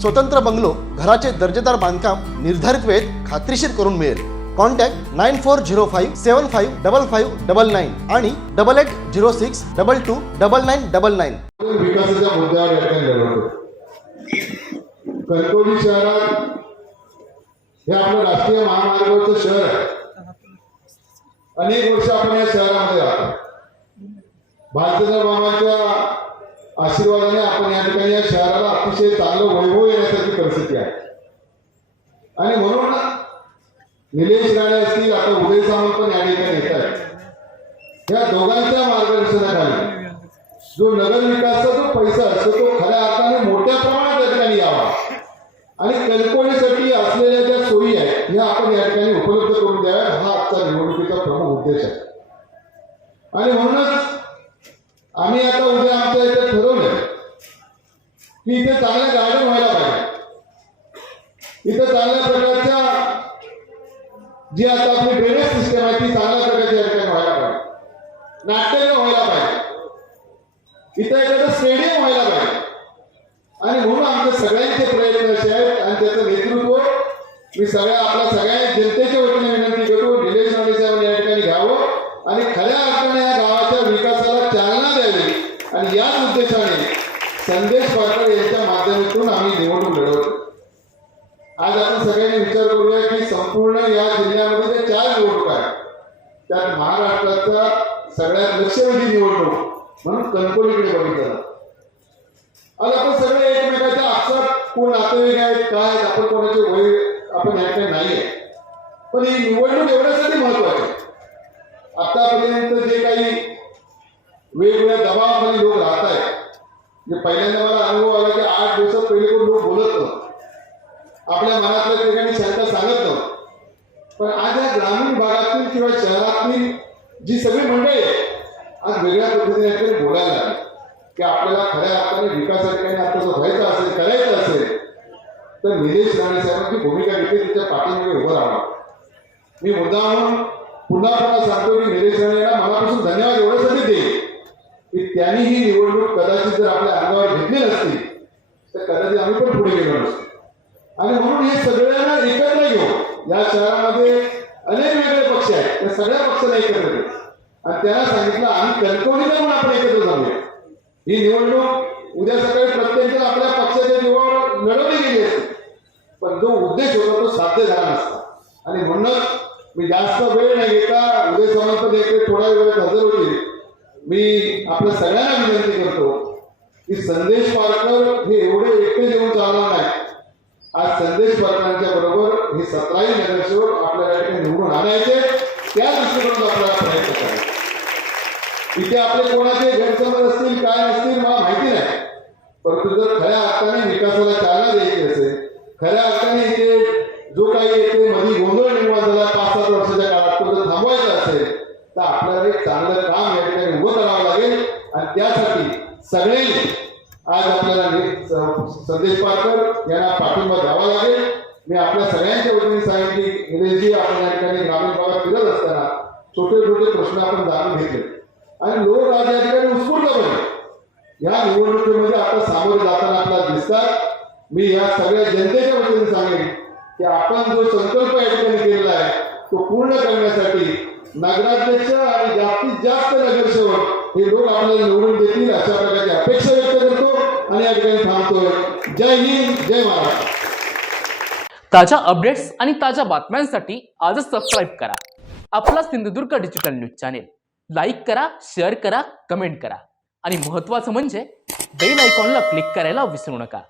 स्वतंत्र बंगलो घराचे दर्जेदार बांधकाम निर्धारित वेळेत खात्रीशीर करून मिळेल. Contact nine four zero five seven five double five double nine आणि double eight zero six double two double nine double nine. विकासाच्या मुद्द्यावर कणकवली शहरात हे आपलं राष्ट्रीय महामार्गावरचं शहर आहे. अनेक वर्ष आपण या शहरामध्ये राहतो. भारतीय बाबांच्या आशीर्वादाने आपण या ठिकाणी या शहराला अतिशय चांगलं वैभव येण्यासारखी परिस्थिती आहे. आणि म्हणून निलेश राणे असतील आता उदय सावंत पण या ठिकाणी येत आहेत. या दोघांच्या मार्गदर्शनाखाली जो नगर विकासचा जो पैसा असतो तो खऱ्या अर्थाने मोठ्या प्रमाणात या ठिकाणी यावा. आणि कणकोलीसाठी असलेल्या ज्या सोयी आहेत ह्या आपण या ठिकाणी उपलब्ध करून द्याव्या हा आजचा निवडणुकीचा प्रमुख उद्देश आहे. आणि म्हणूनच आम्ही आता उद्या की इथे चांगलं गार्डन व्हायला पाहिजे. इथे चांगल्या प्रकारच्या जी आता आपली ड्रेनेज सिस्टम आहे ती चांगल्या प्रकारची या व्हायला पाहिजे. नाट्यगृह व्हायला पाहिजे. इथं एखादं स्टेडियम व्हायला पाहिजे. आणि म्हणून आमचे सगळ्यांचे प्रयत्न असे आहेत आणि त्याचं नेतृत्व मी सगळ्या आपल्या सगळ्या जनतेच्या वतीने विनंती करतो निलेश राणे साहेबांनी या ठिकाणी घ्यावं आणि खऱ्या अर्थाने या गावाच्या विकासाला चालना द्यावी आणि याच उद्देशाने संदेश पाटील यांच्या माध्यमातून आम्ही निवडणूक लढवतो आज आपण सगळ्यांनी विचार करूया की संपूर्ण या जिल्ह्यामध्ये ज्या चार निवडणूक आहेत त्यात महाराष्ट्राचा सगळ्यात लक्षवेधी निवडणूक म्हणून कणकोलीकडे बघितलं आज आपण सगळे एकमेकाच्या आपसात कोण नातेवाईक आहेत काय आपण कोणाचे वय आपण या नाही आहे. पण ही निवडणूक एवढ्यासाठी महत्वाची आहे. आतापर्यंत जे काही वेगवेगळ्या दबावामध्ये लोक राहत आहेत म्हणजे पहिल्यांदा मला अनुभव आला की आठ दिवसात पहिले कोण लोक बोलत नव्हतं. आपल्या मनातल्या ठिकाणी शंका सांगत नव्हतं. पण आज या ग्रामीण भागातील किंवा शहरातील जी सगळी मंडळी आज वेगळ्या पद्धतीने आपल्याला बोलायला लागली. की आपल्याला खऱ्या अर्थाने विकासा ठिकाणी आता जर व्हायचं असेल करायचं असेल तर निलेश राणे साहेबांची भूमिका घेतली तिच्या पाठीमध्ये उभं राहावं. मी मुद्दाम पुन्हा पुन्हा सांगतो की निलेश राणे यांना मनापासून धन्यवाद एवढ्यासाठी देईल की त्यांनी ही निवडणूक कदाचित जर आपल्या अंगावर घेतली नसती तर कदाचित आम्ही पण पुढे गेलो नसतो. आणि म्हणून हे सगळ्यांना एकत्र घेऊ या शहरामध्ये अनेक वेगळे पक्ष आहेत त्या सगळ्या पक्षांना एकत्र घेऊ आणि त्याला सांगितलं आम्ही कणकवणीला पण आपण एकत्र जाऊया. ही निवडणूक उद्या सकाळी प्रत्येक आपल्या पक्षाच्या निवड लढवली गेली असते. पण जो उद्देश होता तो साध्य झाला नसता. आणि म्हणूनच मी जास्त वेळ नाही घेता उदय सामंत देखील थोड्या वेळात हजर होतील मी आपल्या सगळ्यांना विनंती करतो की संदेश पारकर हे एवढे एकटे जेवण चालणार नाही आज संदेश पारकरांच्या बरोबर हे सतराही नगरसेवक आपल्याला या निवडून आणायचे त्या दृष्टिकोनातून आपल्याला प्रयत्न करायचे. इथे आपले कोणाचे गैरसमज असतील काय असतील मला माहिती नाही. परंतु जर खऱ्या अर्थाने विकासाला चालना द्यायची असेल खऱ्या अर्थाने इथे जो काही येते मध्ये गोंधळ निर्माण झाला पाच सात वर्षाच्या काळात तो जर थांबवायचा असेल तर आपल्याला एक चांगलं काम या ठिकाणी उभं करावं लागेल. आणि त्यासाठी सगळ्यांनी आज आपल्याला संदेश पारकर यांना पाठिंबा द्यावा लागेल. मी आपल्या सगळ्यांच्या वतीने सांगितले निलेशजी आपण या ठिकाणी ग्रामीण भागात फिरत असताना छोटे छोटे प्रश्न आपण जाणून घेतले. आणि लोक आज या ठिकाणी उत्स्फूर्तपणे या निवडणुकीमध्ये आता सामोरे जाताना आपल्याला दिसतात. मी या सगळ्या जनतेच्या वतीने सांगेन की आपण जो संकल्प या ठिकाणी केलेला आहे तो पूर्ण करण्यासाठी नगराध्यक्ष आणि जास्तीत जास्त नगरसेवक हे लोक आपल्याला निवडून देतील अशा प्रकारची अपेक्षा व्यक्त करतो आणि या ठिकाणी थांबतोय. जय हिंद जय महाराष्ट्र. ताज्या अपडेट्स आणि ताज्या बातम्यांसाठी आजच सबस्क्राईब करा. आपला Sindhudurg digital news channel like करा शेअर करा कमेंट करा. आणि महत्त्वाचं म्हणजे बेल आयकॉनला क्लिक करायला विसरू नका.